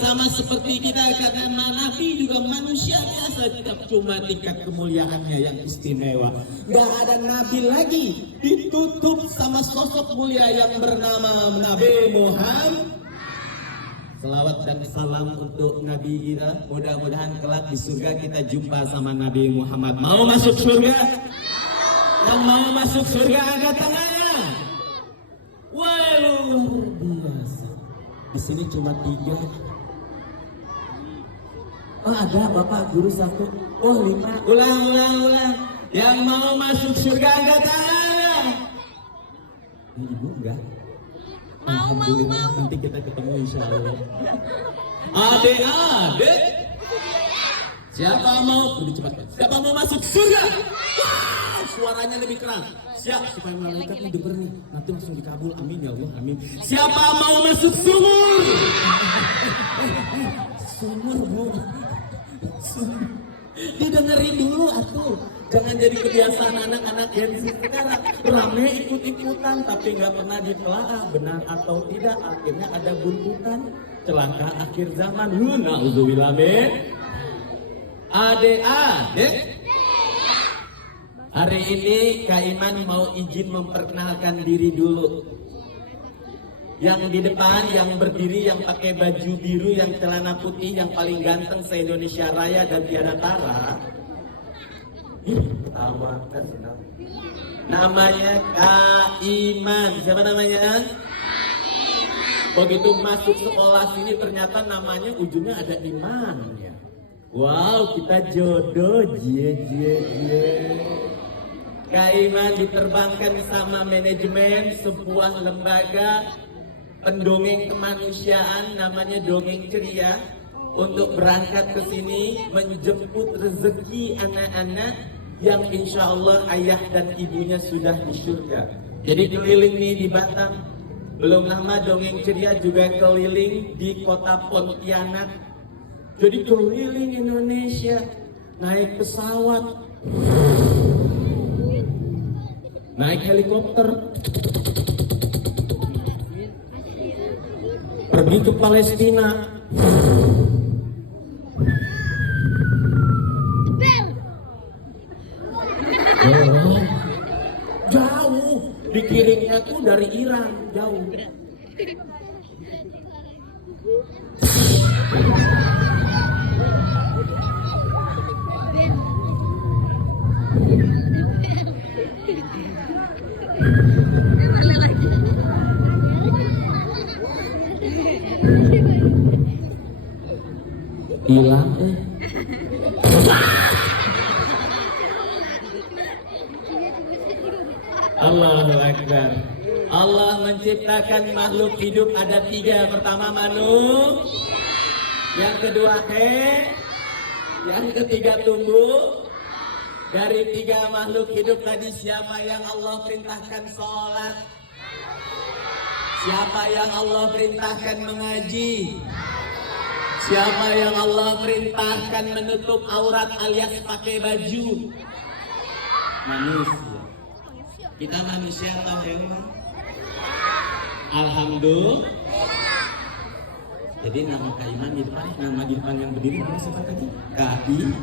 sama seperti kita, karena Nabi juga manusia biasa, cuma tingkat kemuliaannya yang istimewa. Gak ada Nabi lagi ditutup sama sosok mulia yang bernama Nabi Muhammad. Selawat dan salam untuk Nabi kita. Mudah-mudahan kelak di surga kita jumpa sama Nabi Muhammad. Mau masuk surga? Yang mau masuk surga angkat tangannya. Wah, luar biasa. Di sini cuma 3. Oh, ada Bapak Guru 1. Oh, 5. Ulang. Yang mau masuk surga angkat tangannya. Ini Ibu enggak? Alhamdulillah, nanti kita ketemu insya Allah. Adik-adik, siapa mau? Lebih cepat. Siapa mau masuk surga? Wah, suaranya lebih keras. Siap, supaya malaikat ini denger nih. Nanti langsung dikabul. Amin ya Allah, amin. Siapa mau masuk sumur? Sumur, Bu. Didengerin dulu atuh. Jangan jadi kebiasaan anak-anak Gen Z sekarang rame ikut-ikutan tapi nggak pernah ditelaah benar atau tidak, akhirnya ada buntutan celaka akhir zaman. Na'udzubillah min. Adik-adik, hari ini Kak Iman mau izin memperkenalkan diri dulu. Yang di depan, yang berdiri, yang pakai baju biru, yang celana putih, yang paling ganteng se-Indonesia Raya dan tiada tara. Tawa, kan senang. Namanya Kak Iman. Siapa namanya? Begitu masuk sekolah sini ternyata namanya ujungnya ada Iman ya. Wow, kita jodoh. Kak Iman diterbangkan sama manajemen sebuah lembaga pendongeng kemanusiaan namanya Dongeng Ceria untuk berangkat ke sini menjemput rezeki anak-anak yang insya Allah ayah dan ibunya sudah di surga. Jadi keliling nih di Batam. Belum lama Dongeng Ceria juga keliling di kota Pontianak. Jadi keliling Indonesia, naik pesawat, naik helikopter, pergi ke Palestina. Oh, jauh, dikirimnya tuh dari Iran, jauh. Hilang Allahu Akbar. Allah menciptakan makhluk hidup ada 3. Pertama manuk, yang kedua he, yang ketiga tumbuh. Dari 3 makhluk hidup tadi siapa yang Allah perintahkan sholat? Siapa yang Allah perintahkan mengaji? Siapa yang Allah perintahkan menutup aurat alias pakai baju? Manusia. Kita manusia atau hewan? Alhamdulillah. Jadi nama Kak Iman di depan, nama di depan yang berdiri nama siapa tadi? Kak Iman.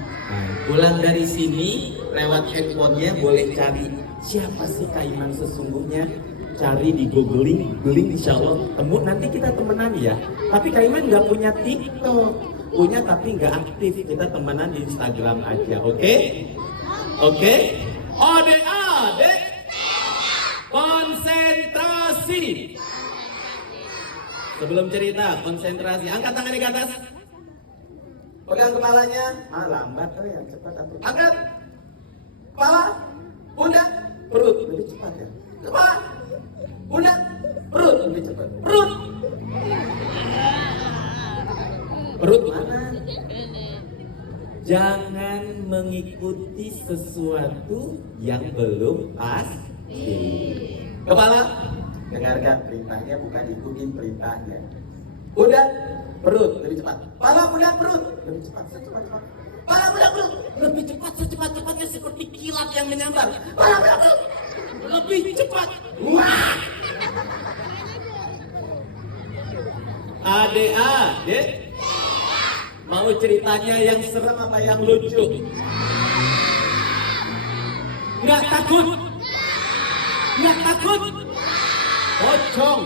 Pulang dari sini lewat handphonenya boleh cari siapa sih Kak Iman sesungguhnya. Cari di googling, insya Allah temu. Nanti kita temenan ya. Tapi Kak Iman nggak punya TikTok, punya tapi nggak aktif. Kita temenan di Instagram aja, oke? Oke? Adik-adik, konsentrasi. Sebelum cerita, konsentrasi. Angkat tangannya ke atas. Pegang kepalanya. Lambat ya, cepat atuh. Angkat. Kepala, pundak, perut. Lebih cepat ya. Kepala, pundak, perut. Lebih cepat. Perut. Perut mana? Jangan mengikuti sesuatu yang belum pasti. Kepala, dengarkan perintahnya, bukan ikutin perintahnya. Pundak, perut, lebih cepat. Kepala, pundak, perut, lebih cepat, secepat-cepat. Kepala, pundak, perut, lebih cepat, secepat-cepatnya seperti kilat yang menyambar. Kepala, pundak, perut, lebih cepat. Wah! Adik-adik, mau ceritanya yang serem apa yang lucu? Nggak takut? Nggak takut? Pocong.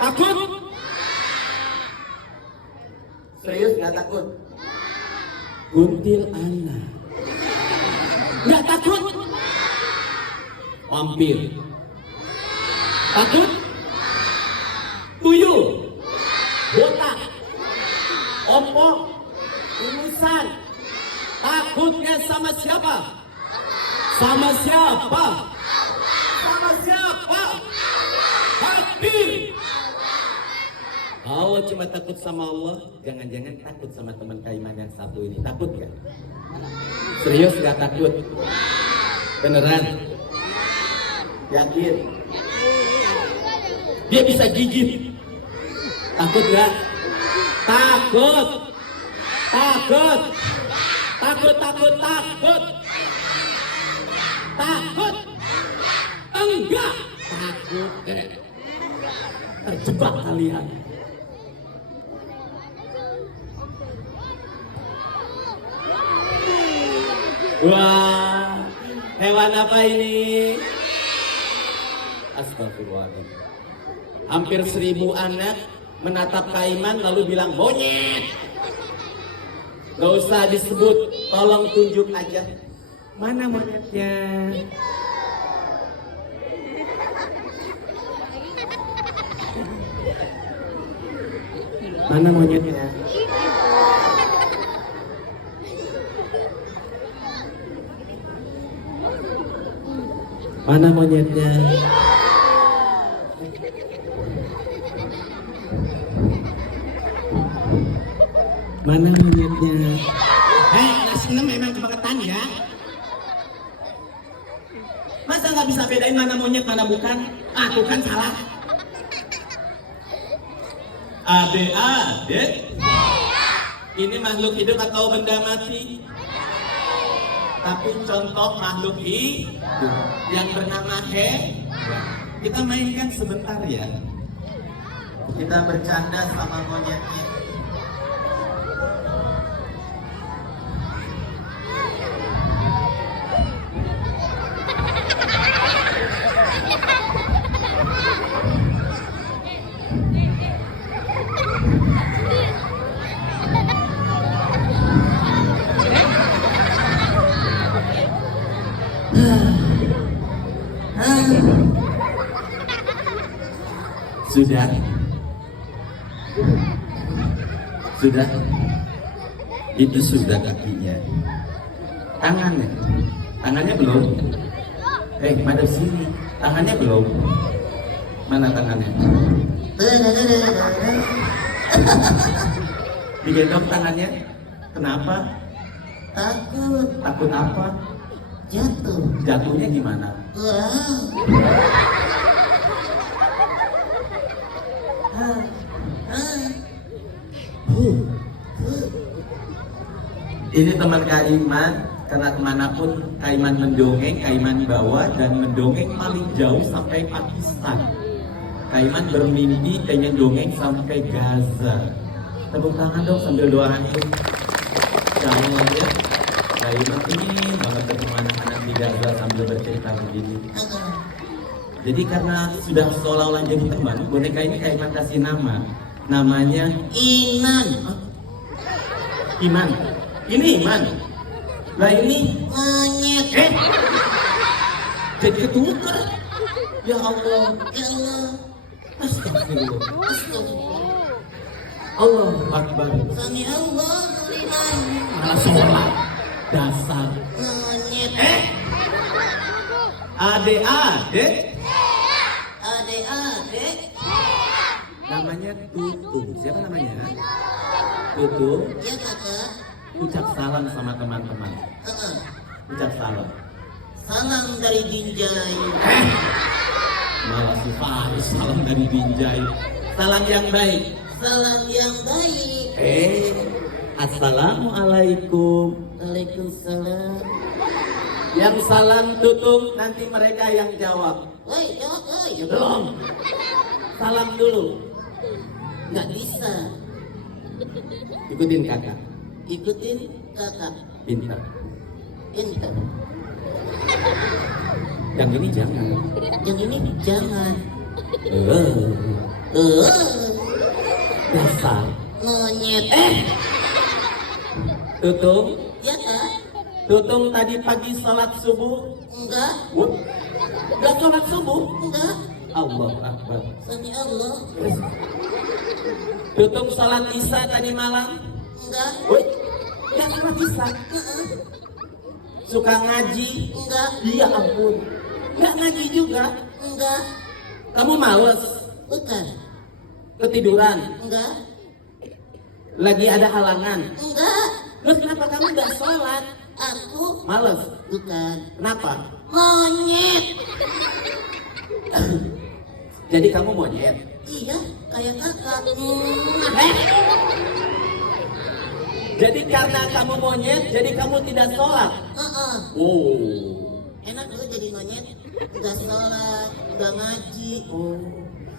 Takut? Serius nggak takut? Kuntil anak. Nggak takut? Vampir. Takut? Tuyul, botak, ompong, ingusan. Takutnya sama siapa? Sama siapa? Sama siapa? Hati. Kalau cuma takut sama Allah, jangan-jangan takut sama teman Kaiman yang satu ini. Takut gak? Serius gak takut? Beneran? Yakin? Dia bisa gigit. Takut gak? Takut. Takut. Takut, takut, takut. Takut. Enggak. Takut. Terjebak kalian. Wah, hewan apa ini? Astagfirullahaladzim. Hampir 1000 anak menatap Kaiman lalu bilang monyet. Gak usah disebut, tolong tunjuk aja. Mana monyetnya? Mana monyetnya? Mana monyetnya? Mana monyetnya? Nasinya memang kebangetan ya. Masa nggak bisa bedain mana monyet mana bukan? Aku kan salah. Adik-adik, ini makhluk hidup atau benda mati? Tapi contoh makhluk hidup yang bernama kita mainkan sebentar ya. Kita bercanda sama monyetnya. Sudah, itu sudah kakinya. Tangannya belum. Madep sini, tangannya belum. Mana tangannya? Digendong tangannya. Kenapa? Takut. Takut apa? Jatuh. Jatuhnya gimana? Ini teman Kaiman, karena kemanapun Kaiman mendongeng, Kaiman bawa dan mendongeng paling jauh sampai Pakistan. Kaiman bermimpi pengen dongeng sampai Gaza. Tepuk tangan dong sambil doain. Jangan aja. Kaiman ini banget ketemu anak-anak di Gaza sambil bercerita begini. Jadi karena sudah seolah-olah jadi teman, boneka ini Kaiman kasih nama. Namanya Iman. Iman. Ini Iman. Lah ini monyet. Jadi ketuker. Ya Allah. Ya Allah. Astagfirullah. Astagfirullah. Allah Akbar. Sami Allah. Malah sholat. Dasar monyet. Adik-adik. Adik-adik. Namanya Tutu. Siapa namanya? Tutu. Ya kakak. Ucap salam sama teman-teman. Ucap salam. Salam dari Binjai. Malah si Faris salam dari Binjai. Salam yang baik. Salam yang baik. Assalamualaikum. Waalaikumsalam. Yang salam tutup nanti mereka yang jawab. Woi, jawab woi. Belum. Salam dulu. Bisa. Ikutin kakak. Ikutin kakak. Pintar. Pintar. Yang ini jangan. Yang ini jangan. Eh, dasar. Monyet. Tutung. Ya kak? Tutung tadi pagi sholat subuh. Enggak. Wah, nggak sholat subuh. Enggak. Allah Akbar. Sami Allah. Tutung sholat isya tadi malam. Enggak. Wih, nggak sholat isya. Suka ngaji. Enggak. Iya ampun. Nggak ngaji juga. Enggak. Kamu males. Bukan. Ketiduran. Enggak. Lagi ada halangan. Enggak. Terus kenapa kamu nggak sholat? Aku Males. bukan. Kenapa? Monyet. Jadi kamu monyet. Iya, kayak kakak. Jadi karena kamu monyet, jadi kamu tidak sholat. Oh. Enak lu jadi monyet. Enggak sholat, enggak ngaji. Oh.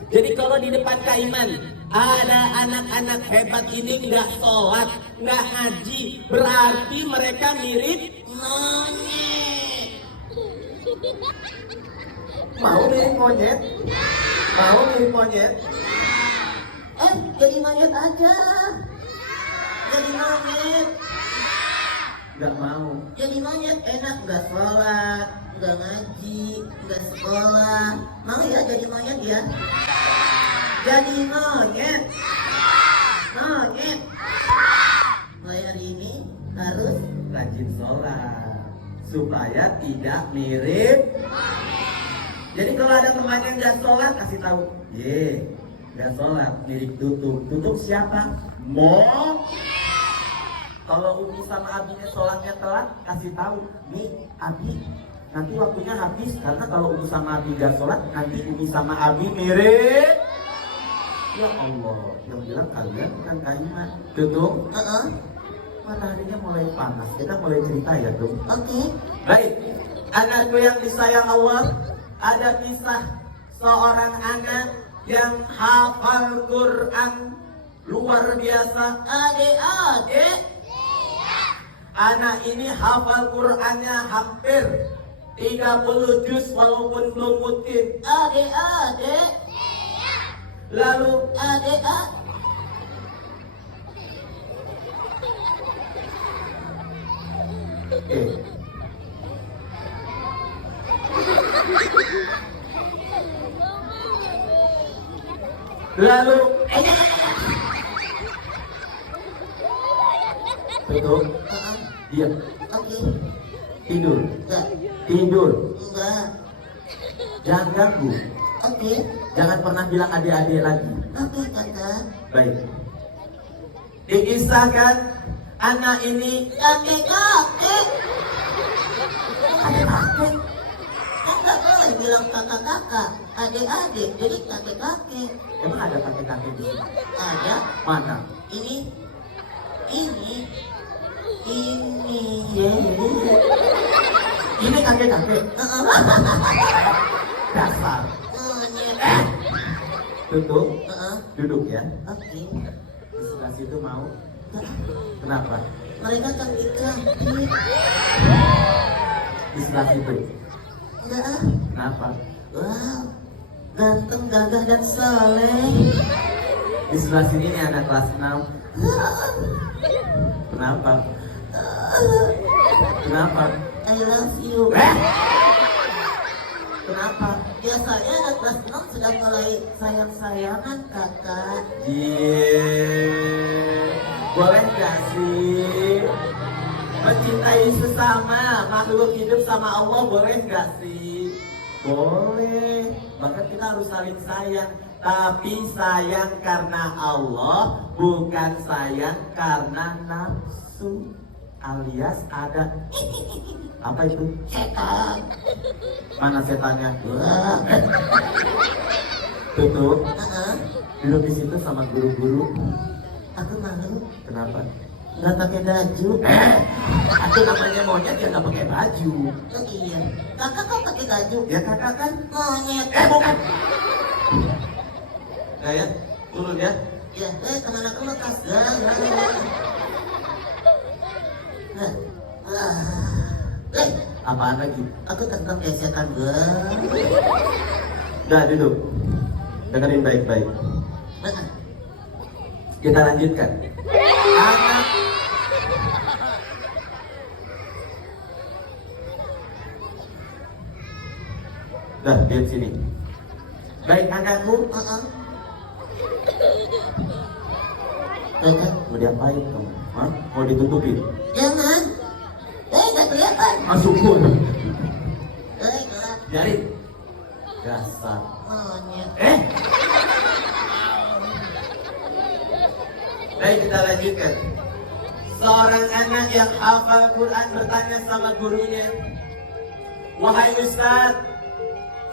Jadi kalau di depan Kaiman ada anak-anak hebat ini nggak sholat, nggak ngaji, berarti mereka mirip Monyet. mau mirip monyet, mau mirip monyet. Jadi monyet aja. Jadi monyet. Nggak mau. Jadi monyet enak, enggak sholat, enggak ngaji, enggak sekolah. Mau ya jadi monyet ya? Jadi monyet. Monyet. Mulai hari ini harus Rajin sholat supaya tidak mirip. Jadi kalau ada teman yang nggak sholat kasih tahu, nggak sholat mirip tutup. Tutup siapa? Kalau Umi sama Abinya sholatnya telat, kasih tahu, nih Abi nanti waktunya habis karena kalau Umi sama Abi nggak sholat, nanti Umi sama Abi mirip. Ya Allah, yang bilang kalian bukan Kaiman. Tutup. Mataharinya mulai panas, kita mulai cerita ya Tum. Oke. Baik, anakku yang disayang Allah, ada kisah seorang anak yang hafal Quran luar biasa. Adik-adik. Anak ini hafal Qurannya hampir 30 juz walaupun belum mutim. Adik-adik. Lalu Adik-adik. Lalu tutup, diam, Oke. tidur, Enggak. tidur, Enggak. jangan ganggu, Oke. jangan pernah bilang adik-adik lagi. Oke kakak. Baik. Dikisahkan anak ini Kakek-kakek. Kakek-kakek. Kan nggak boleh bilang kakak-kakak. Adik-adik. Jadi kakek-kakek. emang ada kakek-kakek di sini? Ada. Mana? Ini. Ini. Ini. Ini kakek-kakek. Dasar. Monyet. Tutup, duduk ya. Oke. Di sebelah situ mau. Kenapa? Mereka kakek-kakek. Di sebelah situ. Enggak. Kenapa? Wow. Ganteng, gagah, dan soleh. Di sebelah sini nih anak kelas 6. Kenapa? Kenapa? I love you. Kenapa? Biasanya anak kelas 6 sudah mulai sayang-sayangan kakak. Boleh gak sih mencintai sesama makhluk hidup sama Allah, boleh gak sih? Boleh. Bahkan kita harus saling sayang. Tapi sayang karena Allah, bukan sayang karena nafsu. Alias ada apa itu? Setan. Mana setannya? Tutup. Duduk di situ sama guru-guru. Aku malu. Kenapa? Nggak pakai baju. Itu namanya monyet yang nggak pakai baju. Oh iya. Kakak kok pakai baju? Ya kakak kan? Monyet. Bukan. Nah ya, turun ya. Ya, tangan aku lekas dah. Apaan lagi? Aku tentang gesekan gue. Udah duduk. Dengerin baik-baik. Kita lanjutkan. Anak Dah, lihat sini. Baik anakku, mau diapain kamu? Hah? Mau ditutupin? Jangan. Gak kelihatan. Masuk pun. Gelap. Biarin. Dasar. Monyet. Baik, kita lanjutkan. Seorang anak yang hafal Quran bertanya sama gurunya, "Wahai Ustaz,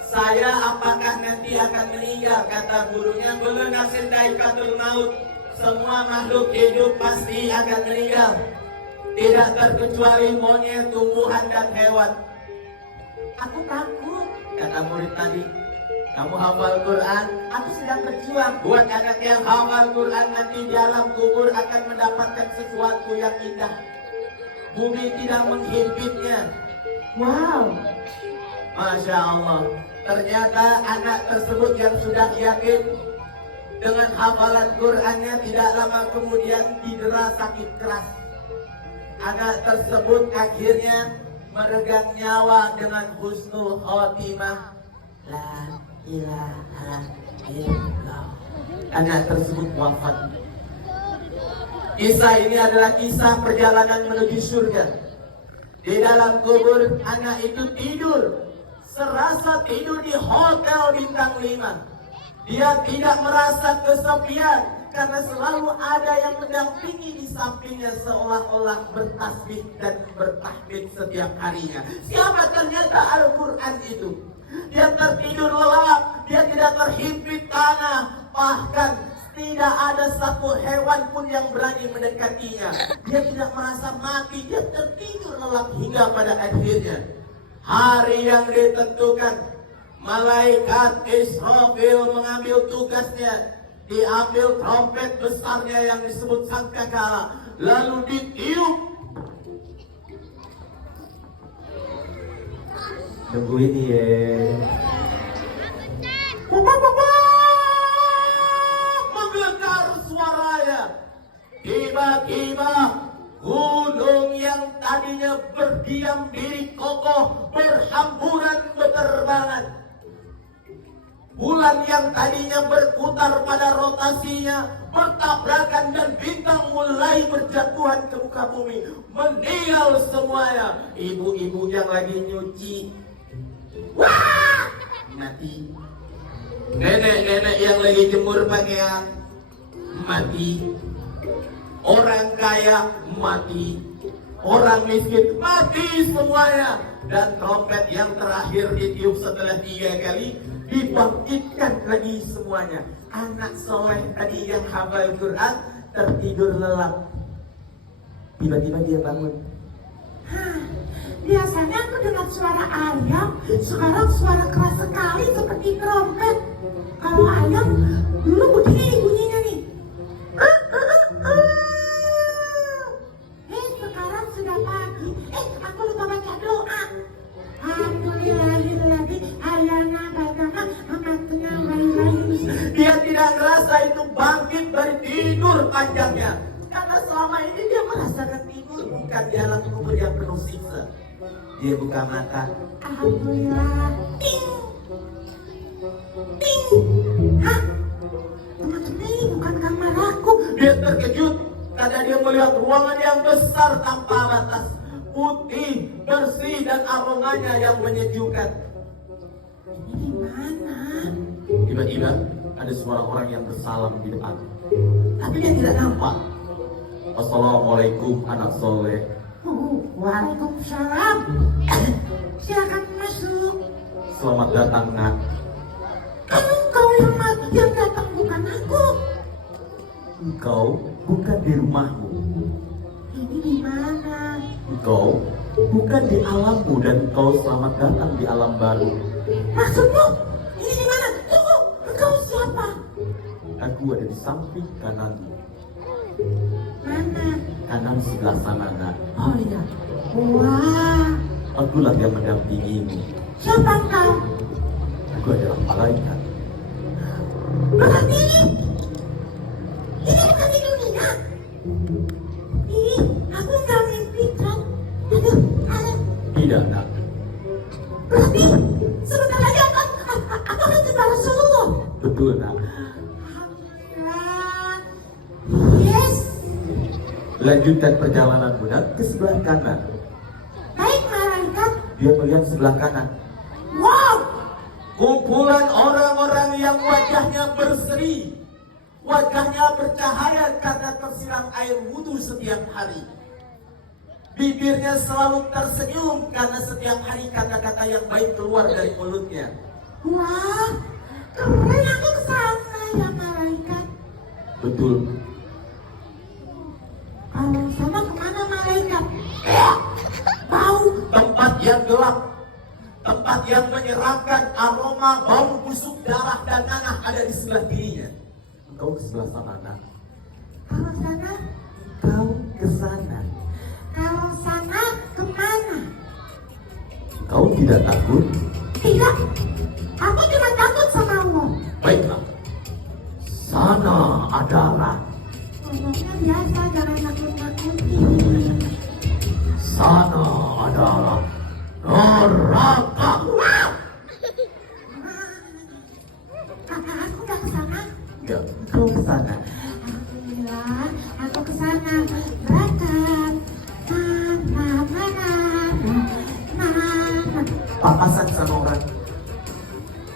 saya apakah nanti akan meninggal?" Kata gurunya, "Belum nasib daikatul maut. Semua makhluk hidup pasti akan meninggal. Tidak terkecuali monyet, tumbuhan, dan hewan." "Aku takut," kata murid tadi. "Kamu hafal Quran, aku sedang berjuang buat anak yang hafal Quran nanti di alam kubur akan mendapatkan sesuatu yang indah. Bumi tidak menghimpitnya." Wow, Masya Allah. Ternyata anak tersebut yang sudah yakin dengan hafalan Qurannya tidak lama kemudian didera sakit keras. Anak tersebut akhirnya meregang nyawa dengan husnul khotimah. La ilaha illallah. Anak tersebut wafat. Kisah ini adalah kisah perjalanan menuju surga. Di dalam kubur anak itu tidur, serasa tidur di hotel bintang 5. Dia tidak merasa kesepian karena selalu ada yang mendampingi di sampingnya, seolah-olah bertasbih dan bertahmid setiap harinya. Siapa? Ternyata Al-Quran itu. Dia tertidur lelap, dia tidak terhimpit tanah, bahkan tidak ada satu hewan pun yang berani mendekatinya. Dia tidak merasa mati, dia tertidur lelap hingga pada akhirnya hari yang ditentukan, malaikat Israfil mengambil tugasnya. Diambil trompet besarnya yang disebut sangkakala, lalu ditiup. Tunggu ini ya. Menggelegar suaranya. Tiba-tiba gunung yang tadinya berdiam diri kokoh berhamburan beterbangan. Bulan yang tadinya berputar pada rotasinya bertabrakan dan bintang mulai berjatuhan ke muka bumi. Meninggal semuanya. Ibu-ibu yang lagi nyuci, wah, mati. Nenek-nenek yang lagi jemur pakaian, mati. Orang kaya mati. Orang miskin mati semuanya. Dan trompet yang terakhir ditiup setelah 3 kali, dibangkitkan lagi semuanya. Anak soleh tadi yang hafal Quran tertidur lelap. Tiba-tiba dia bangun. Biasanya aku dengar suara ayam, sekarang suara keras sekali seperti trompet. Kalau ayam dulu bunyinya nih. Sekarang sudah pagi. Aku lupa baca doa. Alhamdulillahilladzi ahyana ba'dama amatna wa ilaihi. Dia tidak merasa itu bangkit dari tidur panjangnya, karena selama ini dia merasakan tidur bukan di alam kubur yang penuh siksa. Dia buka mata. Alhamdulillah. Ting. Ting. Hah? Teman-teman, ini bukan kamar aku. Dia terkejut karena dia melihat ruangan yang besar tanpa batas, putih, bersih, dan aromanya yang menyejukkan. Ini di mana? Tiba-tiba ada suara orang yang bersalam di depan, tapi dia tidak nampak. Assalamualaikum anak soleh. Waalaikumsalam. Silakan masuk. Selamat datang nak. Engkau yang datang, bukan aku. Engkau bukan di rumahmu. Ini di mana? Engkau bukan di alammu, dan engkau selamat datang di alam baru. Maksudmu? Ini di mana? Tunggu, engkau siapa? Aku Aku ada di samping kananmu. Mana? Kanan sebelah sana, nak. Oh iya. Wah. Akulah yang mendampingimu. Siapa kau? Aku adalah malaikat. Berarti ini bukan di dunia. Ini aku nggak mimpi kan? Aduh. Tidak, nak. Berarti sebentar lagi aku akan jumpa Rasulullah. Betul, nak. Alhamdulillah. Yes. Lanjutkan perjalananmu, nak, ke sebelah kanan. Baik malaikat. Dia melihat sebelah kanan. Wow. Kumpulan orang-orang yang wajahnya berseri, wajahnya bercahaya karena tersiram air wudhu setiap hari. Bibirnya selalu tersenyum karena setiap hari kata-kata yang baik keluar dari mulutnya. Wah. Keren, aku kesana ya malaikat. Betul. Kalau sana kemana malaikat? Bau. Tempat yang gelap, tempat yang menyeramkan, aroma bau busuk darah dan nanah ada di sebelah kirinya. Engkau ke sebelah sana, nak. Kalau sana, Kau ke sana. kalau sana kemana? Kau tidak takut? Tidak. Aku cuma takut sama Allah. Baiklah. Sana adalah, Ngomongnya biasa, jangan nakut-nakuti. sana adalah neraka. Aku udah kesana. Enggak, kau ke sana. Alhamdulillah, aku kesana. Berangkat. Papasan sama orang.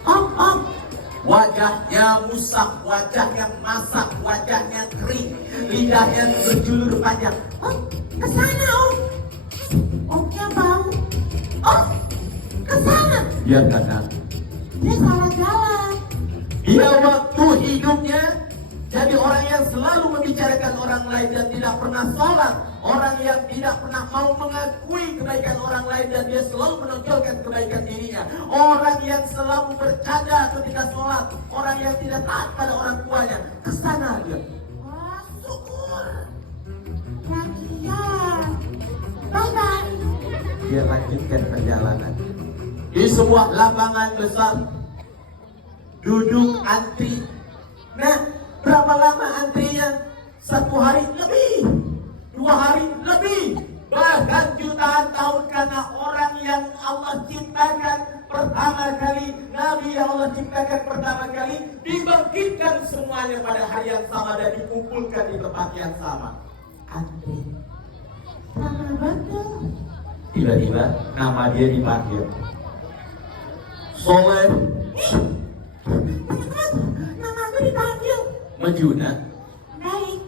Om. Wajahnya musak, wajahnya masak, wajahnya kering, lidahnya berjulur panjang. Om, kesana om. Omnya bau. Om, kesana. Biarkan, nak. Dia salah jalan. Dia waktu hidupnya jadi orang yang selalu membicarakan orang lain dan tidak pernah sholat. Orang yang tidak pernah mau mengakui kebaikan orang lain dan dia selalu menonjolkan kebaikan dirinya. Orang yang selalu bercanda ketika sholat. Orang yang tidak taat pada orang tuanya. Kesana dia. Wah, syukur. Lagian. Bye-bye. Dia lanjutkan perjalanan. Di sebuah lapangan besar. Duduk antri. Nah, berapa lama antrinya? 1 hari lebih, 2 hari lebih, bahkan jutaan tahun karena orang yang Allah ciptakan pertama kali, Nabi yang Allah ciptakan pertama kali dibangkitkan semuanya pada hari yang sama dan dikumpulkan di tempat yang sama. Antri. Lama betul. Tiba-tiba nama dia dipanggil. Soleh Teman-teman, nama aku dipanggil. Majuna. Baik.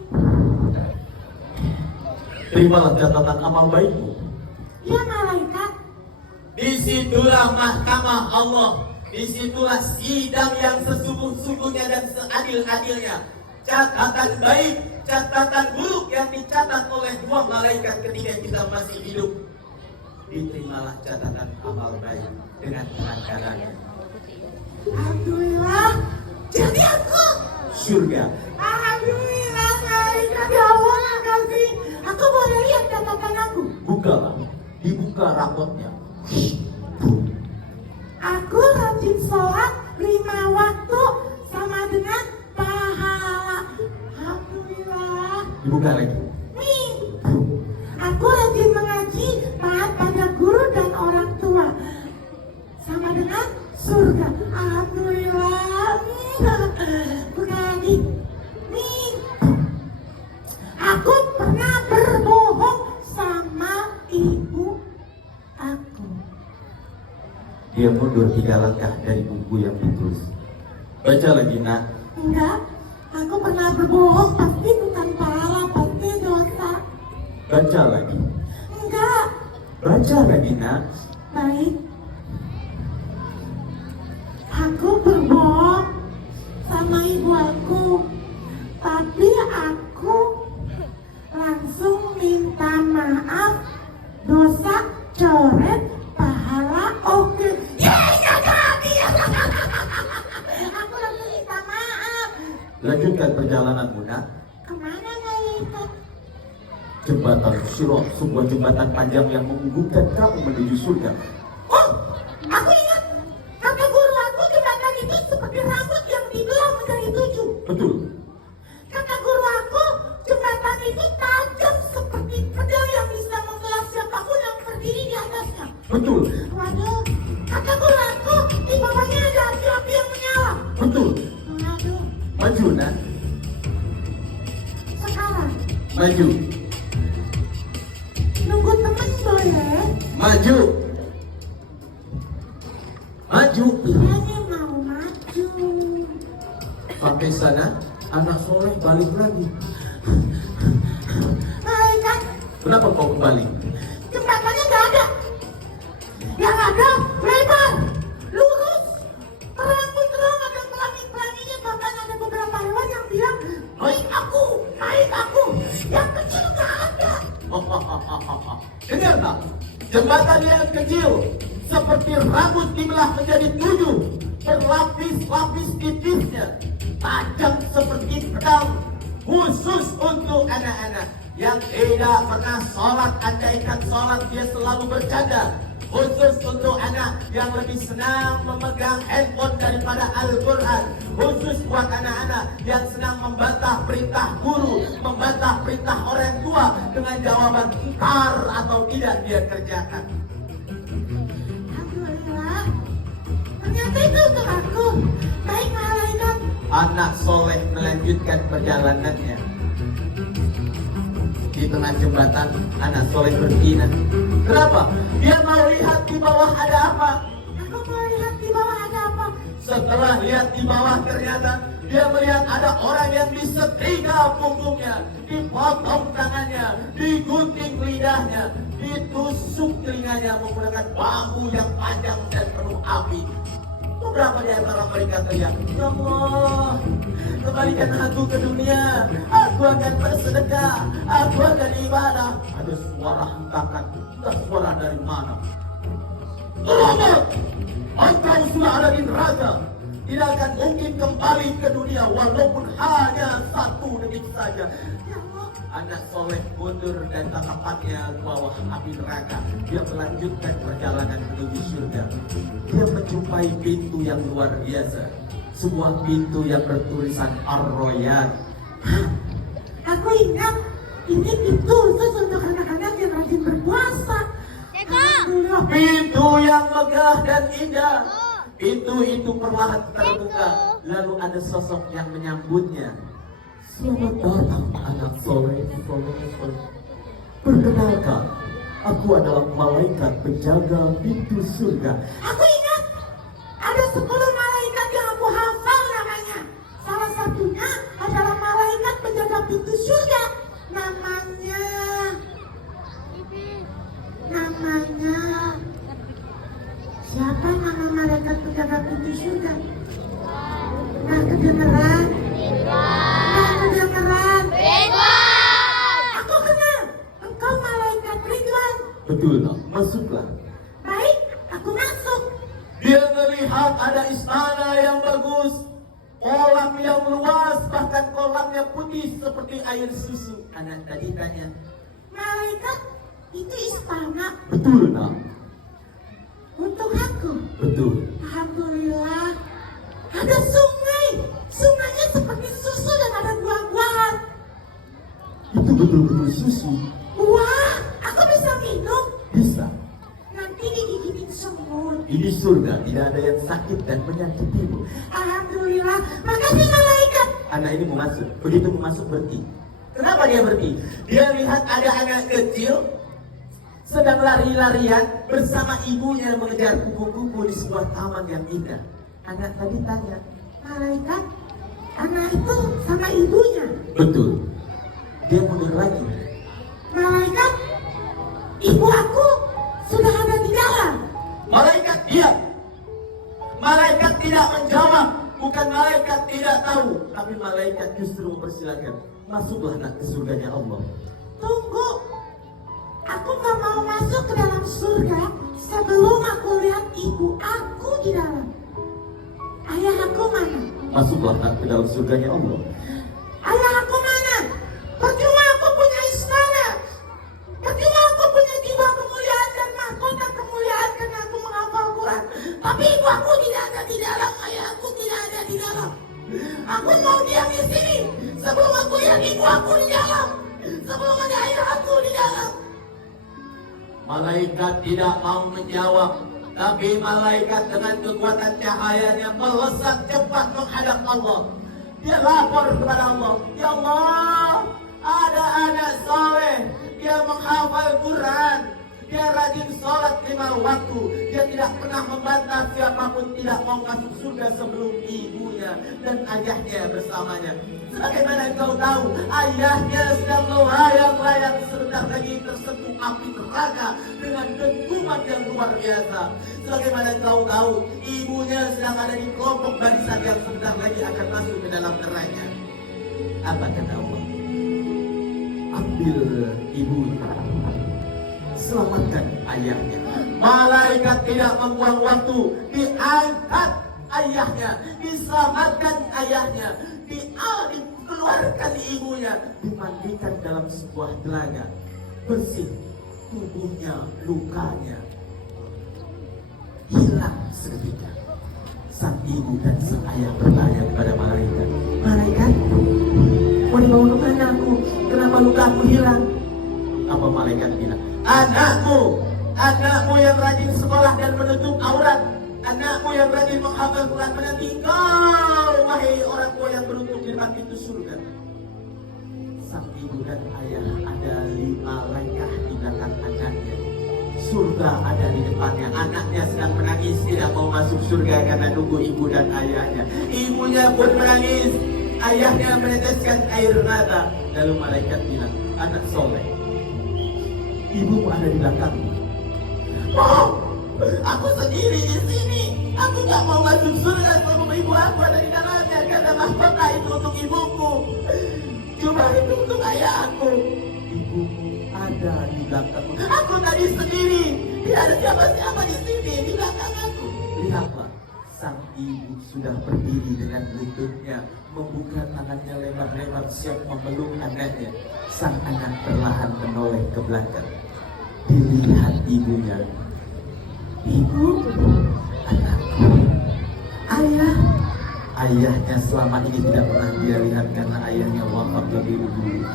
Terimalah catatan amal baikmu. Ya malaikat. Disitulah mahkamah Allah. Disitulah sidang yang sesungguh-sungguhnya dan seadil-adilnya. Catatan baik, catatan buruk yang dicatat oleh 2 malaikat ketika kita masih hidup. Diterimalah catatan amal baik dengan tangan kanannya. Alhamdulillah. Jadi aku. Surga. Alhamdulillah malaikat. Ya Allah makasih. Aku boleh lihat catatan aku. Bukalah. Dibuka rapotnya. Aku rajin sholat 5 waktu sama dengan pahala. Alhamdulillah. Dibuka lagi. Nih, aku rajin mengaji, taat pada guru dan orang tua, sama dengan surga. Alhamdulillah. Bukan lagi. Nih, aku pernah berbohong sama ibu aku. Dia mundur 3 langkah dari buku yang ditulis. Baca lagi, nak. Enggak, aku pernah berbohong, pasti bukan pahala, pasti dosa. Baca lagi. Enggak, Baca lagi, nak. baik. Aku berbohong sama ibu aku, tapi aku langsung minta maaf. Dosa coret, pahala oke. Aku langsung minta maaf. Lanjutkan Jembatan Sirat, sebuah jembatan panjang yang menghubungkan kamu menuju surga. Oh, aku ingat. Kata guru aku jembatan itu seperti rambut yang dibelah menjadi 7. Betul. Kata guru aku jembatan itu tajam seperti pedang yang bisa membelah siapapun yang berdiri di atasnya. Betul. Waduh, kata guru aku di bawahnya ada api-api yang menyala. Betul. Waduh, Maju, nak. sekarang Maju. nunggu temen boleh? Maju. Maju. Kayaknya mau maju. Sampai sana, anak soleh balik lagi. Malaikat, Kenapa kau kembali? jembatannya nggak ada. Yang ada lebar, lurus, terang benderang, ada pelangi-pelanginya. Bahkan ada beberapa hewan yang bilang, naik aku, naik aku. Yang kecil nggak ada. Dengar tak? Jembatan yang kecil seperti rambut dibelah menjadi 7, berlapis-lapis tipisnya, tajam seperti pedang, khusus untuk anak-anak yang tidak pernah sholat. Andaikan sholat dia selalu bercanda. Khusus untuk anak yang lebih senang memegang handphone daripada Al-Quran. Khusus buat anak-anak yang senang membantah perintah guru, membantah perintah orang tua dengan jawaban ntar atau tidak dia kerjakan. Alhamdulillah, ternyata itu untuk aku. Baik malaikat, Anak soleh melanjutkan perjalanannya. Di tengah jembatan, anak soleh berhenti. Kenapa? Dia mau lihat di bawah ada apa. aku mau lihat di bawah ada apa. Setelah lihat di bawah, ternyata dia melihat ada orang yang disetrika punggungnya, dipotong tangannya, digunting lidahnya, ditusuk telinganya menggunakan bambu yang panjang dan penuh api. Beberapa di antara mereka teriak, "Ya Allah, kembalikan aku ke dunia. Aku akan bersedekah, aku akan ibadah." Ada suara hentakan, entah suara dari mana. Selamat! Engkau sudah ada di neraka. Tidak akan mungkin kembali ke dunia walaupun hanya 1 detik saja. Ya Allah, Anak soleh mundur dan tatapannya ke bawah api neraka. Dia melanjutkan perjalanan menuju surga. Dia menjumpai pintu yang luar biasa. Sebuah pintu yang bertulisan Ar-Royan. aku ingat ini pintu khusus untuk anak-anak yang rajin berpuasa. Alhamdulillah. Pintu yang megah dan indah. Pintu itu perlahan terbuka. Lalu ada sosok yang menyambutnya. Selamat datang anak soleh. Perkenalkan, aku adalah malaikat penjaga pintu surga. Aku ingat ada 10 malaikat yang aku hafal namanya. Salah satunya adalah malaikat penjaga pintu surga. Namanya siapa nama malaikat penjaga pintu surga? Nah kedengeran. Aku kenal. Engkau malaikat Ridwan. Betul, nak. Masuklah. Baik, aku masuk. Dia melihat ada istana yang bagus, kolam yang luas, bahkan kolamnya putih seperti air susu. Anak tadi tanya, Malaikat itu istana betul, nak? untuk aku. Betul. Alhamdulillah. Ada sungai. Sungainya seperti susu dan ada buah-buahan. Itu betul-betul susu. Wah, aku bisa minum. Bisa. Nanti digigitin semut. Ini surga, tidak ada yang sakit dan menyakitimu. Alhamdulillah. Makasih malaikat. Anak ini mau masuk. Begitu mau masuk berhenti. Kenapa dia berhenti? Dia lihat ada anak kecil sedang lari-larian bersama ibunya mengejar kupu-kupu di sebuah taman yang indah. Anak tadi tanya, Malaikat, anak itu sama ibunya. betul. Dia mundur lagi. Malaikat, ibu aku sudah ada di dalam. Malaikat diam. Malaikat tidak menjawab. Bukan malaikat tidak tahu, tapi malaikat justru mempersilakan. Masuklah nak ke surganya Allah. Tunggu, aku gak mau masuk ke dalam surga sebelum aku lihat ibu aku di dalam. Ayah aku mana? Masuklah nak ke dalam surganya Allah. Ayah aku mana? Percuma aku punya istana. Malaikat tidak mau menjawab, tapi malaikat dengan kekuatan cahayanya melesat cepat menghadap Allah. Dia lapor kepada Allah, ya Allah, ada anak soleh, dia menghafal Quran, dia rajin sholat 5 waktu, dia tidak pernah membantah siapapun tidak mau masuk surga sebelum ibunya dan ayahnya bersamanya. Sebagaimana engkau tahu, ayahnya sedang melayang-layang sebentar lagi tersentuh api neraka dengan dentuman yang luar biasa. Sebagaimana engkau tahu, ibunya sedang ada di kelompok barisan yang sebentar lagi akan masuk ke dalam neraka. Apa kata Allah? Ambil ibunya, selamatkan ayahnya. Malaikat tidak membuang waktu, diangkat ayahnya, diselamatkan ayahnya, dikeluarkan ibunya, dimandikan dalam sebuah telaga, bersih tubuhnya, lukanya hilang seketika. Sang ibu dan sang ayah bertanya kepada malaikat, malaikat, mau dibawa kemana aku? Kenapa lukaku hilang? Apa malaikat bilang? Anakmu yang rajin sekolah dan menutup aurat, anakmu yang rajin menghafal Quran menanti kau, wahai orang tua yang beruntung di depan pintu surga. Sang ibu dan ayah ada 5 langkah di belakang anaknya. Surga ada di depannya. Anaknya sedang menangis, tidak mau masuk surga karena nunggu ibu dan ayahnya. Ibunya pun menangis, ayahnya meneteskan air mata. Lalu malaikat bilang, anak soleh, ibumu ada di belakangmu. Oh, aku sendiri di sini. Aku tak mau masuk surga sebelum ibu aku ada di dalamnya karena mahkota itu untuk ibuku. Cuma itu untuk ayahku. Ibumu ada di belakangmu. Aku tadi sendiri. Tidak ada siapa-siapa di sini di belakang aku. Lihatlah, sang ibu sudah berdiri dengan lututnya, membuka tangannya lebar-lebar siap memeluk anaknya. Sang anak perlahan menoleh ke belakang. Dilihat ibunya. Ibu, anakku, ayah. Ayahnya selama ini tidak pernah dia lihat karena ayahnya wafat lebih dulu.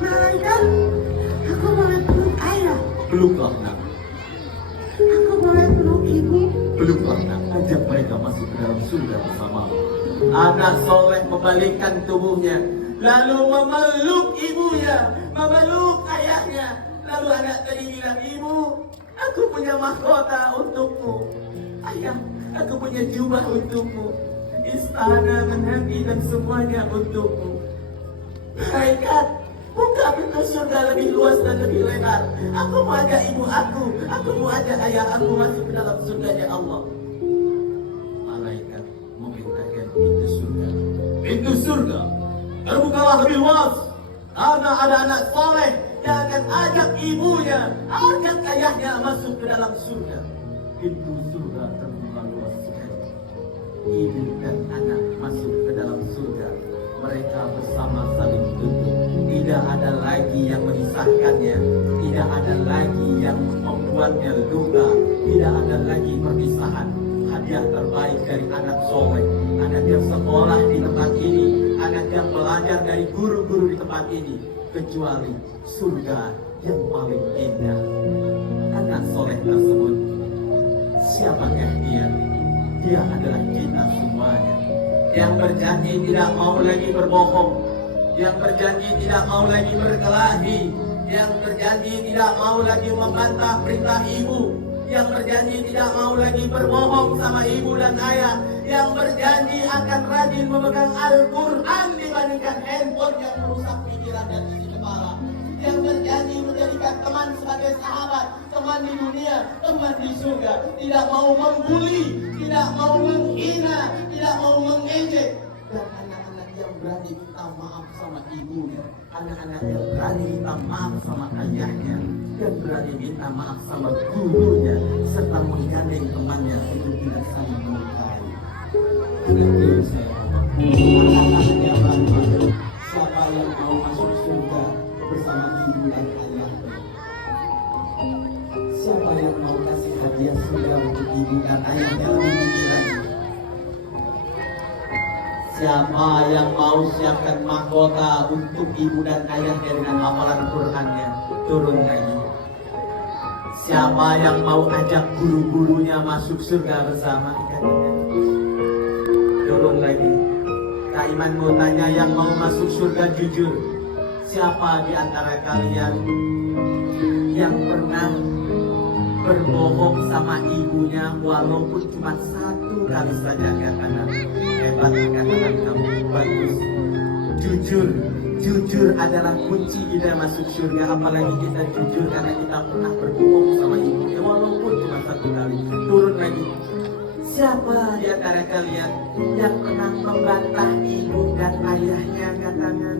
Malaikat, aku boleh peluk ayah. Peluklah nak, Aku boleh peluk ibu. peluklah nak. Ajak mereka masuk ke dalam surga bersamamu. Anak soleh membalikkan tubuhnya, lalu memeluk ibunya, memeluk ayahnya. Lalu anak tadi bilang, ibu, aku punya mahkota untukmu. Ayah, aku punya jubah untukmu. Istana, menanti dan semuanya untukmu. Malaikat, buka pintu surga lebih luas dan lebih lebar. Aku mau ajak ibu aku mau ajak ayah aku masuk ke dalam surganya Allah. Malaikat memerintahkan pintu surga. Pintu surga terbukalah lebih luas karena ada anak soleh yang akan ajak ibunya, ajak ayahnya masuk ke dalam surga. Pintu surga terbuka luas sekali. Ibu dan anak masuk ke dalam surga. Mereka bersama saling tunduk. Tidak ada lagi yang memisahkannya. Tidak ada lagi yang membuatnya luka. Tidak ada lagi perpisahan. Hadiah terbaik dari anak soleh, anak yang sekolah di tempat ini, anak yang belajar dari guru-guru di tempat ini, kecuali surga yang paling indah. Anak soleh tersebut, siapakah dia? Dia adalah kita semuanya. Yang berjanji tidak mau lagi berbohong, yang berjanji tidak mau lagi berkelahi, yang berjanji tidak mau lagi membantah perintah ibu, yang berjanji tidak mau lagi berbohong sama ibu dan ayah, yang berjanji akan rajin memegang Al-Quran dibandingkan handphone yang merusak pikiran dan isi kepala, yang berjanji menjadikan teman sebagai sahabat, teman di dunia, teman di surga, tidak mau membuli, tidak mau menghina, tidak mau mengejek, dan anak-anak yang berani minta maaf sama ibunya, anak-anak yang berani minta maaf sama ayahnya, dan berani minta maaf sama gurunya, serta menggandeng temannya untuk tidak saling melukai. Anak saya, anak-anak yang berani, siapa yang mau masuk surga bersama ibu dan ayahnya? Siapa yang mau kasih hadiah surga untuk ibu dan ayahnya lebih tinggi lagi? Siapa yang mau siapkan mahkota untuk ibu dan ayahnya dengan hafalan Qurannya? Turun lagi. Siapa yang mau ajak guru-gurunya masuk surga bersama? Turun lagi. Kak Iman mau tanya, yang mau masuk surga jujur, siapa di antara kalian yang pernah berbohong sama ibunya walaupun cuma 1 kali saja? Katakan hebat, katakan kamu bagus. Jujur adalah kunci kita masuk surga. Apalagi kita jujur karena kita pernah berbohong sama ibunya walaupun cuma 1 kali. Turun lagi. Siapa di antara kalian yang pernah membantah ibu dan ayahnya? Katakan.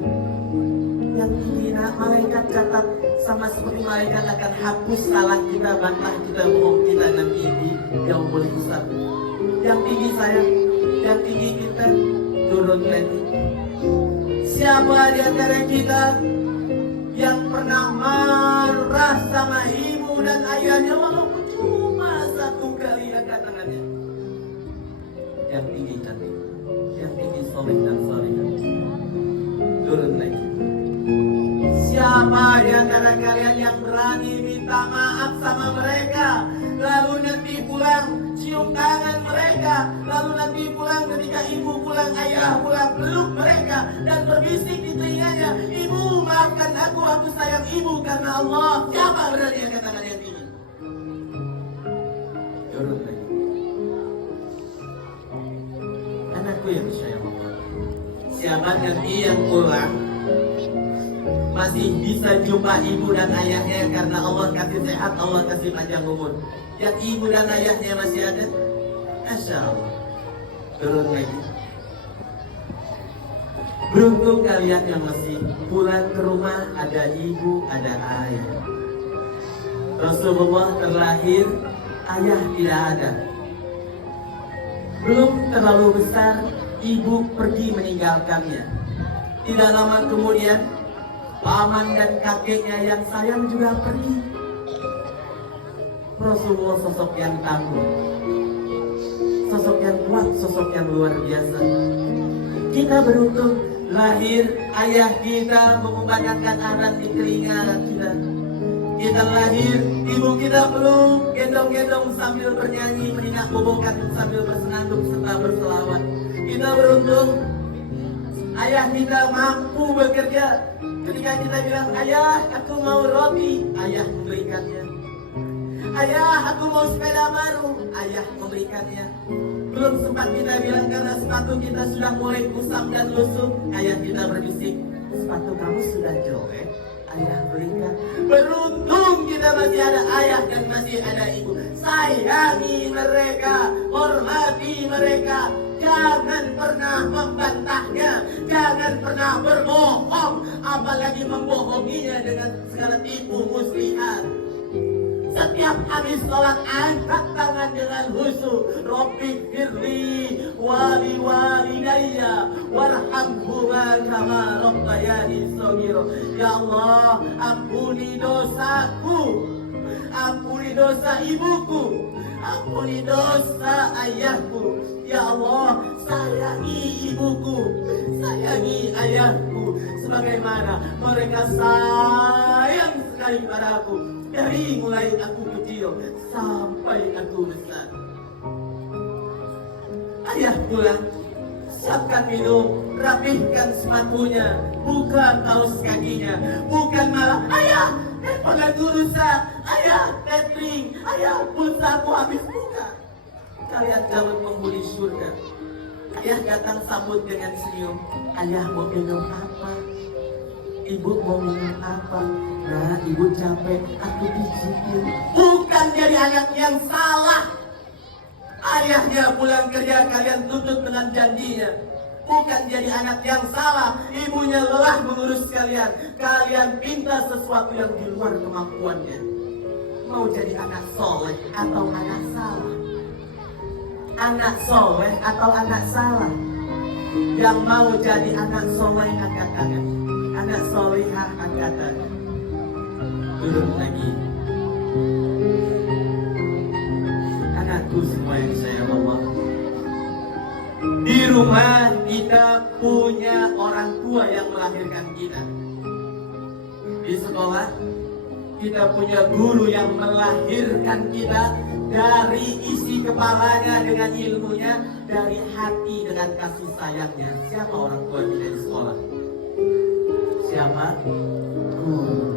Yang tinggi, malaikat catat, sama seperti malaikat akan hapus salah kita, bantah kita, bohong kita nanti di yaumul hisab. Yang tinggi sayang, yang tinggi kita. Turun lagi. Siapa di antara kita yang pernah marah sama ibu dan ayahnya walaupun cuma 1 kali? Angkat tangannya. Yang tinggi cantik, yang tinggi soleh dan solehah. Turun lagi. Siapa di antara kalian yang berani minta maaf sama mereka, lalu nanti pulang cium tangan mereka, lalu nanti pulang ketika ibu pulang, ayah pulang, peluk mereka dan berbisik di telinganya, ibu maafkan aku sayang ibu karena Allah? Siapa berani yang katakan yang tinggi? Turun lagi. Anakku yang disayang Allah, siapa nanti yang pulang masih bisa jumpa ibu dan ayahnya karena Allah kasih sehat, Allah kasih panjang umur. Yang ibu dan ayahnya masih ada, Masya Allah. Turun lagi. Beruntung kalian yang masih pulang ke rumah ada ibu, ada ayah. Rasulullah terlahir, ayah tidak ada. Belum terlalu besar, ibu pergi meninggalkannya. Tidak lama kemudian, paman dan kakeknya yang sayang juga pergi. Rasulullah sosok yang tangguh, sosok yang kuat, sosok yang luar biasa. Kita beruntung lahir, ayah kita mengumandangkan arak di telinga kita. Kita lahir, ibu kita peluk, gendong-gendong sambil bernyanyi, meninak bobokan sambil bersenandung serta berselawat. Kita beruntung ayah kita mampu bekerja. Ketika kita bilang, ayah aku mau roti, ayah memberikannya. Ayah aku mau sepeda baru, ayah memberikannya. Belum sempat kita bilang karena sepatu kita sudah mulai kusam dan lusuh, ayah kita berbisik, sepatu kamu sudah jelek, ayah berikan. Beruntung kita masih ada ayah dan masih ada ibu. Sayangi mereka, hormati mereka. Jangan pernah membantahnya, jangan pernah berbohong, apalagi membohonginya dengan segala tipu muslihat. Setiap habis sholat angkat tangan dengan khusyuk. Rabbi firli wali walidayya warhamhuma kama rabbayani shaghira. Ya Allah, ampuni dosaku, ampuni dosa ibuku, ampuni dosa ayahku. Ya Allah, sayangi ibuku, sayangi ayahku sebagaimana mereka sayang sekali padaku dari mulai aku kecil sampai aku besar. Ayah pulang, siapkan minum, rapihkan sepatunya, buka kaos kakinya, bukan malah ayah handphone rusak, ayah tethering, ayah pulsa aku habis buka. Kalian jangan menghuni surga. Ayah datang sambut dengan senyum. Ayah mau minum apa? Ibu mau minum apa? Nah, ibu capek, aku pijitin. Bukan jadi anak yang salah. Ayahnya pulang kerja, kalian tutup dengan janjinya. Bukan jadi anak yang salah. Ibunya lelah mengurus kalian. Kalian pinta sesuatu yang di luar kemampuannya. Mau jadi anak soleh atau anak salah? Anak soleh atau anak salah? Yang mau jadi anak soleh angkat tangan. Anak solehah angkat tangan. Turun lagi. Anakku semua yang disayang Allah, di rumah kita punya orang tua yang melahirkan kita. Di sekolah Kita punya guru yang melahirkan kita dari isi kepalanya dengan ilmunya, dari hati dengan kasih sayangnya. Siapa orang tua kita di sekolah? Siapa? Guru.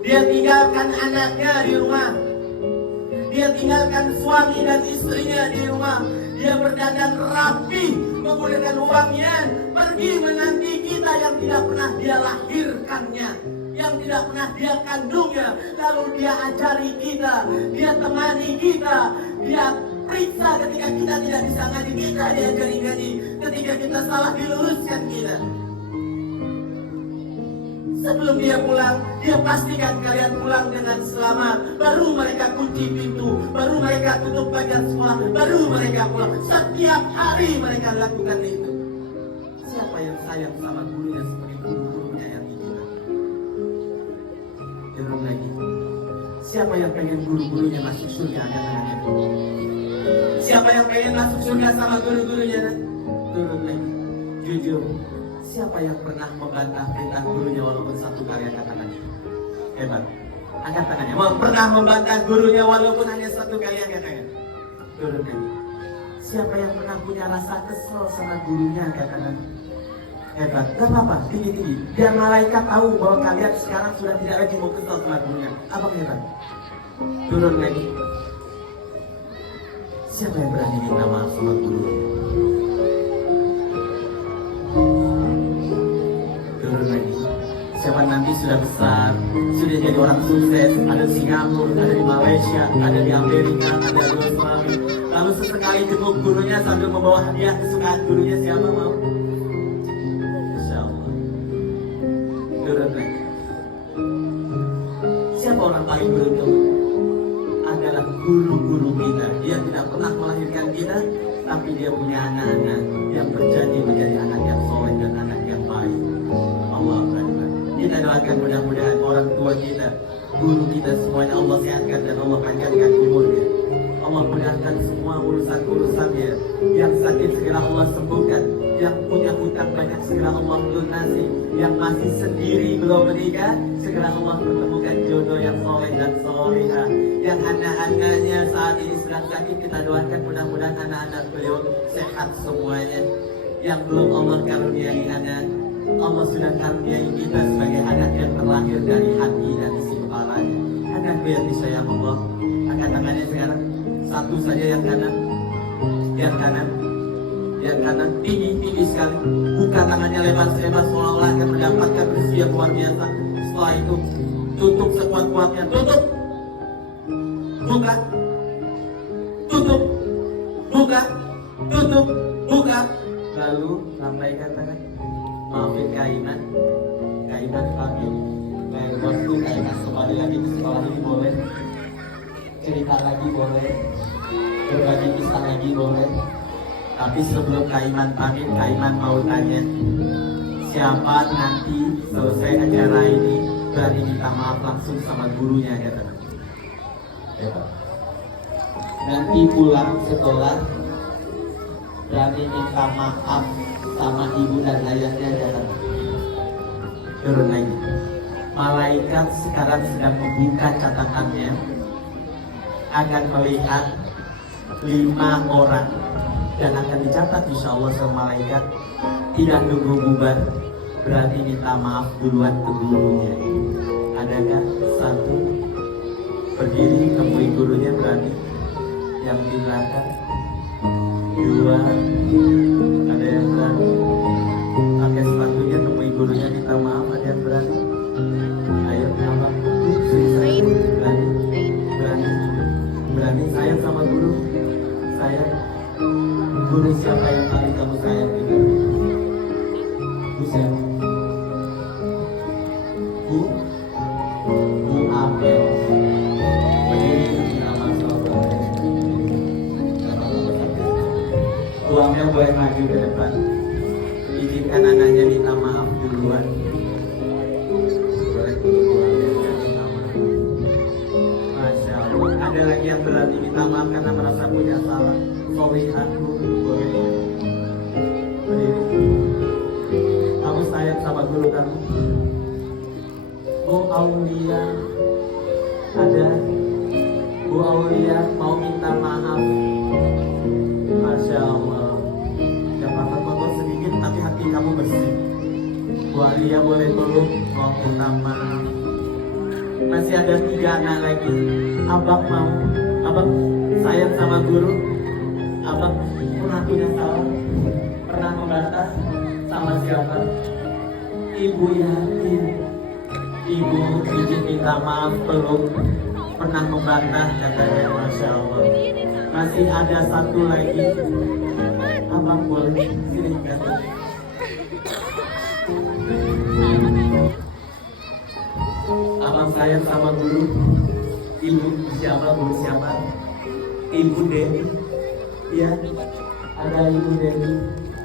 Dia tinggalkan anaknya di rumah. Dia tinggalkan suami dan istrinya di rumah. Dia berdandan rapi, menggunakan uangnya, pergi menanti kita yang tidak pernah dia lahirkannya, yang tidak pernah dia kandungnya. Lalu dia ajari kita, dia temani kita, dia periksa ketika kita tidak bisa ngaji, kita diajari ngaji. Ketika kita salah, diluruskan kita. Sebelum dia pulang, dia pastikan kalian pulang dengan selamat. Baru mereka kunci pintu, baru mereka tutup pagar sekolah, baru mereka pulang. Setiap hari mereka lakukan itu. Siapa yang sayang sama gurunya seperti guru-gurunya yang kita? Turun lagi. Siapa yang pengen guru-gurunya masuk surga? Angkat tangannya. Siapa yang pengen masuk surga sama guru-gurunya? Turun lagi. Jujur. Siapa yang pernah membantah perintah gurunya walaupun satu kali? Angkat tangannya. Hebat. Angkat tangannya. Pernah membantah gurunya walaupun hanya satu kali? Angkat tangannya. Turun lagi. Siapa yang pernah punya rasa kesel sama gurunya? Angkat tangannya. Hebat. Gak apa-apa. Tinggi-tinggi. Biar malaikat tahu bahwa kalian sekarang sudah tidak lagi mau kesel sama gurunya. Abang hebat. Turun lagi. Siapa yang berani minta maaf sama gurunya? Turun lagi. Siapa nanti sudah besar, sudah jadi orang sukses, ada di Singapura, ada di Malaysia, ada di Amerika, ada di Australia. Lalu sesekali jemput gurunya sambil membawa hadiah kesukaan gurunya. Siapa mau? Insya Allah. Turun lagi. Siapa orang paling beruntung? Adalah guru-guru kita. Dia tidak pernah melahirkan kita, tapi dia punya anak-anak yang berjanji menjadi anak yang soleh dan anak yang baik. Allah Akbar. Kita doakan mudah-mudahan orang tua kita, guru kita semuanya Allah sehatkan dan Allah panjangkan umurnya. Allah mudahkan semua urusan-urusannya. Yang sakit segera Allah sembuhkan. Yang punya hutang banyak segera Allah lunasi. Yang masih sendiri belum menikah, segera Allah pertemukan jodoh yang soleh dan solehah. Yang anak-anaknya saat ini sedang sakit, kita doakan mudah-mudahan anak-anak beliau sehat semuanya. Yang belum Allah karuniai anak, Allah sudah karuniai kita sebagai anak yang terlahir dari hati dan isi kepalanya. Anak yang disayang Allah. Angkat tangannya sekarang. Satu saja yang kanan. Yang kanan. Yang kanan tinggi-tinggi sekali. Buka tangannya lebar-lebar seolah-olah akan mendapatkan rezeki yang luar biasa. Setelah itu tutup sekuat-kuatnya. Tutup. Buka. Tutup. Buka. Tutup. Buka. Lalu lambaikan tangan. Maafin Kaiman. Kaiman panggil. Lain waktu Kaiman kembali lagi di sekolah ini boleh. Cerita lagi boleh. Berbagi kisah lagi boleh. Tapi sebelum Kaiman pamit, Kaiman mau tanya, siapa nanti selesai acara ini berani minta maaf langsung sama gurunya, kata ya. Nanti pulang sekolah berani minta maaf sama ibu dan ayahnya, kata. Turun lagi. Malaikat sekarang sedang membuka catatannya, akan melihat 5 orang dan akan dicatat insya Allah sama malaikat. Tidak nunggu bubar, berarti minta maaf duluan ke gurunya. Adakah? 1 berdiri temui gurunya berani. Yang di belakang 2 ada yang berani pakai sepatunya temui gurunya minta maaf. Ada yang berani? Ayo apa? Berani? Berani sayang sama guru? Sayang. Guru siapa yang paling kamu sayang juga? Bu siapa? Bu Amel. Berdiri nama sahabat. Bu Amel boleh maju ke depan. Izinkan anaknya minta maaf duluan. Boleh Bu Amel minta maaf. Masya Allah. Ada lagi yang berani minta maaf karena merasa punya salah. Sorry aku boleh berdiri. Kamu sayang sama guru kamu. Oh Aulia ada Bu Aulia mau minta maaf. Masya Allah. Gak apa-apa, kotor sedikit tapi hati kamu bersih. Bu Aulia boleh tolong mau minta maaf. Masih ada 3 anak lagi. Abang mau, abang sayang sama guru. Abang pernah punya salah, pernah membantah sama siapa? Ibu yakin. Ibu izin minta maaf belum pernah membantah katanya. Masya Allah. Masih ada 1 lagi. Abang boleh silahkan. Abang sayang sama guru. Ibu siapa? Guru siapa? Ibu Dewi. Ya, ada Ibu Dewi.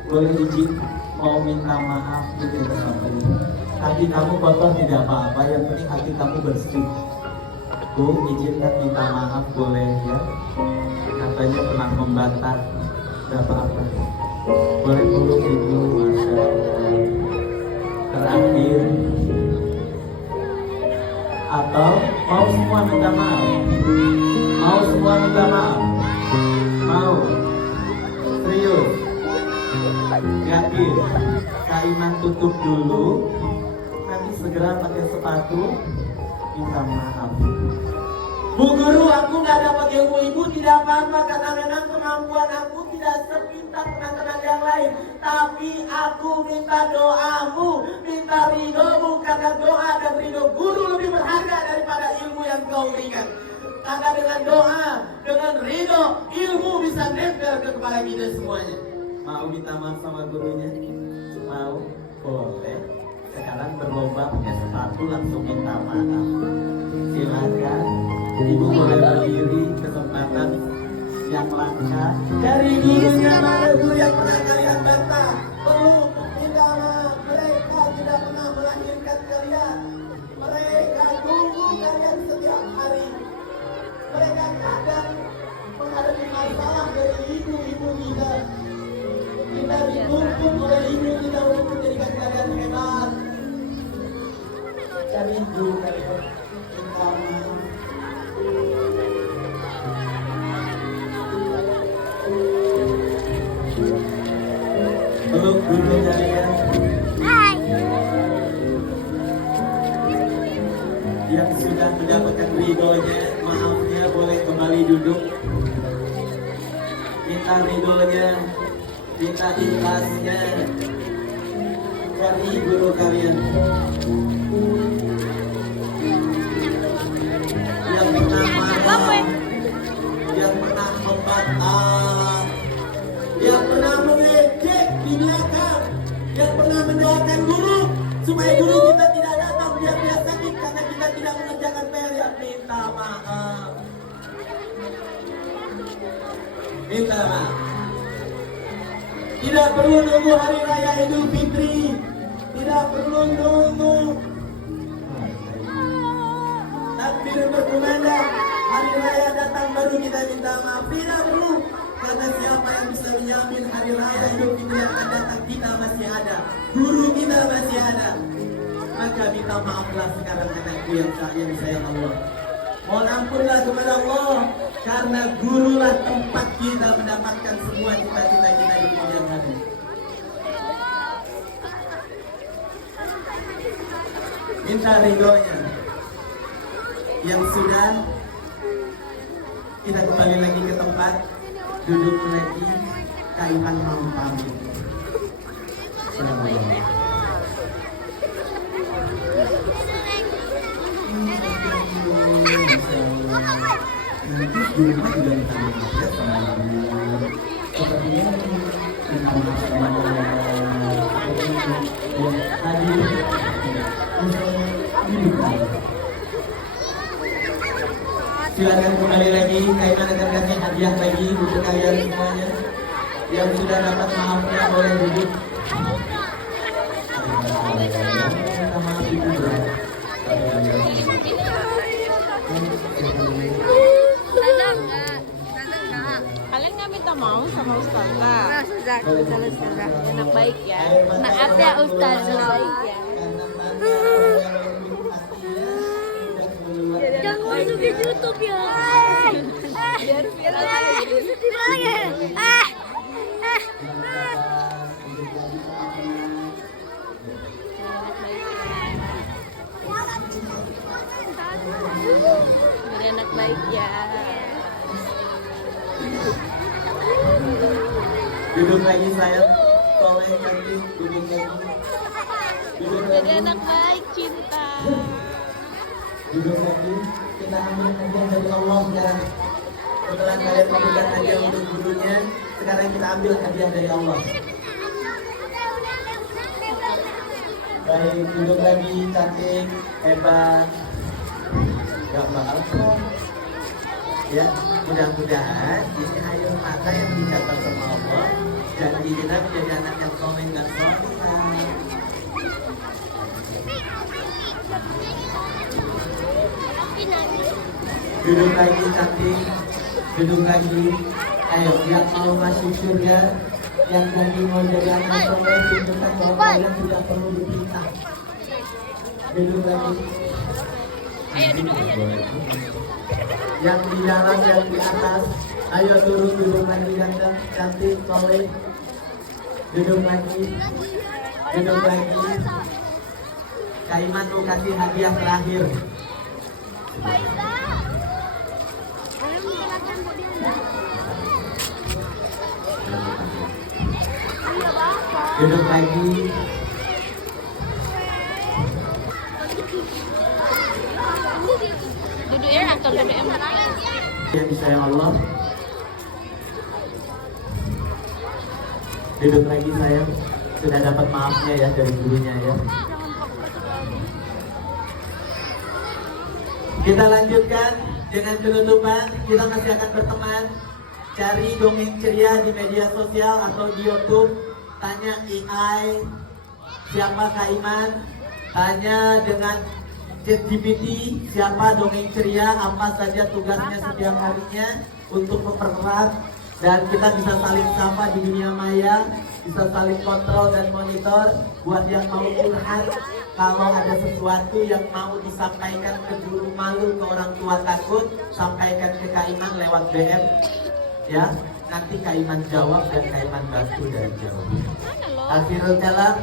Boleh izin mau minta maaf gitu sama ibu. Hati kamu kotor tidak apa-apa, yang penting hati kamu bersih. Bu, izinkan minta maaf boleh ya. Katanya pernah membantah, tidak apa-apa. Boleh peluk ibu, Masya Allah. Terakhir, atau mau semua minta maaf? Mau semua minta maaf? Mau? Serius? Yakin? Kak Iman tutup dulu, nanti segera pakai sepatu minta maaf. Bu Guru, aku gak dapat ilmu ibu tidak apa-apa karena memang kemampuan aku tidak sepintar teman-teman yang lain. Tapi aku minta doamu, minta ridhomu, karena doa dan ridho guru lebih berharga daripada ilmu yang kau berikan. Karena dengan doa, dengan ridho, ilmu bisa nempel ke kepala kita semuanya. Mau minta maaf sama gurunya? Mau? Boleh. Sekarang berlomba pakai sepatu langsung minta maaf. Silakan. Ibu boleh berdiri, kesempatan yang langka. Dari gurunya mana guru yang pernah kalian bantah? Belum minta maaf. Mereka tidak pernah melahirkan kalian. Mereka tunggu kalian setiap hari. Mereka kadang menghadapi masalah dari ibu-ibu kita. Kita dituntut oleh ibu kita untuk menjadikan kalian hebat. Cari ibu kalian minta maaf. Peluk guru kalian. Yang sudah mendapatkan ridhonya, maafnya boleh kembali duduk. Minta ridhonya, minta ikhlasnya. Cari guru kalian. Yang pernah marah, yang pernah membantah, yang pernah mengejek di belakang, yang pernah mendoakan guru supaya guru kita tidak datang biar sakit karena kita tidak mengerjakan PR, yang minta maaf. Minta maaf. Tidak perlu nunggu hari raya Idul Fitri, tidak perlu nunggu takbir berkumandang, hari raya datang baru kita minta maaf. Tidak perlu, karena siapa yang bisa menjamin hari raya Idul Fitri yang akan datang? Kita masih ada, guru kita masih ada. Maka minta maaflah sekarang anakku yang disayang Allah. Mohon ampunlah kepada Allah, karena gurulah tempat kita mendapatkan semua cita-cita kita di kemudian hari. Minta ridhonya. Yang sudah, kita kembali lagi ke tempat, duduk lagi. Kak Iman mau pamit. Assalamualaikum. Nanti di rumah juga minta maaf ya sama ibu. Sepertinya minta maaf sama tadi. Silakan kembali lagi. Kaiman akan kasih hadiah lagi untuk kalian semuanya. Yang sudah dapat maafnya boleh duduk. Minta maaf ibu berat. Kalian nggak minta mau sama Ustazah? Ustazah. Enak baik ya. Maaf ya Ustazah. Baik ya. Jangan masuk YouTube ya. Biar viral aja. Sedih banget. Biar anak baik ya. Duduk lagi sayang. Soleh cantik, duduk lagi. Duduk Jadi lagi. anak baik, cinta. Duduk lagi. Kita ambil hadiah dari Allah sekarang. Setelah kalian memberikan hadiah untuk gurunya, sekarang kita ambil hadiah dari Allah. Baik, duduk lagi, cantik, hebat. Gak apa-apa. Ya, mudah-mudahan ini air mata yang dicatat sama Allah jadi kita menjadi anak yang soleh dan soleh. Duduk lagi cantik, duduk lagi. Ayo, yang mau masuk surga, yang lagi mau jadi anak soleh, tunjukkan bahwa kalian tidak perlu dipinta. Duduk lagi. Yang di dalam, yang di atas, ayo turun, duduk lagi ganteng, cantik, soleh. Duduk lagi, duduk lagi. Kaiman mau kasih hadiah terakhir. Duduk lagi. Duduk ya, atau duduk yang mana? Yang disayang Allah. Duduk lagi sayang. Sudah dapat maafnya ya dari gurunya ya. Kita lanjutkan dengan penutupan. Kita masih akan berteman. Cari dongeng ceria di media sosial atau di YouTube. Tanya AI siapa Kak Iman. Tanya dengan ChatGPT siapa dongeng ceria, apa saja tugasnya setiap harinya untuk mempererat, dan kita bisa saling sapa di dunia maya, bisa saling kontrol dan monitor. Buat yang mau curhat, kalau ada sesuatu yang mau disampaikan ke guru malu, ke orang tua takut, sampaikan ke Kak Iman lewat DM ya, nanti Kak Iman jawab dan Kak Iman bantu dan jawab. Akhirul kalam,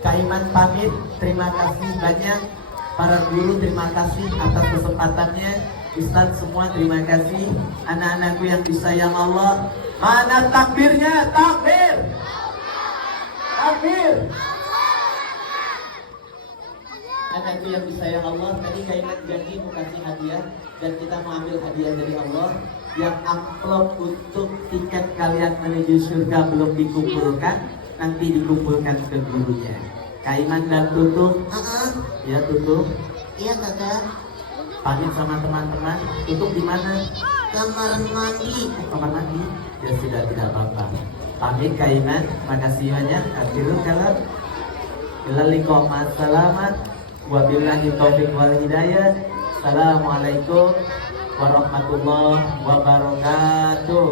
Kak Iman pamit, terima kasih banyak. Para guru terima kasih atas kesempatannya. Ustadz semua terima kasih. Anak-anakku yang disayang Allah, mana takbirnya? Takbir! Takbir! Anakku yang disayang Allah, tadi Kak Iman janji mau kasih hadiah, dan kita mau ambil hadiah dari Allah. Yang amplop untuk tiket kalian menuju surga belum dikumpulkan, nanti dikumpulkan ke gurunya. Kak Iman dan Tutup, ya Tutup, Iya kakak. pamit sama teman-teman. Tutup di mana? Kamar mandi. Kamar mandi. Ya sudah, tidak apa-apa. Pamit Kak Iman, makasih banyak. Akhirul kalam. Ilalikum assalamat. Wabillahi taufiq wal hidayah. Assalamualaikum warahmatullahi wabarakatuh.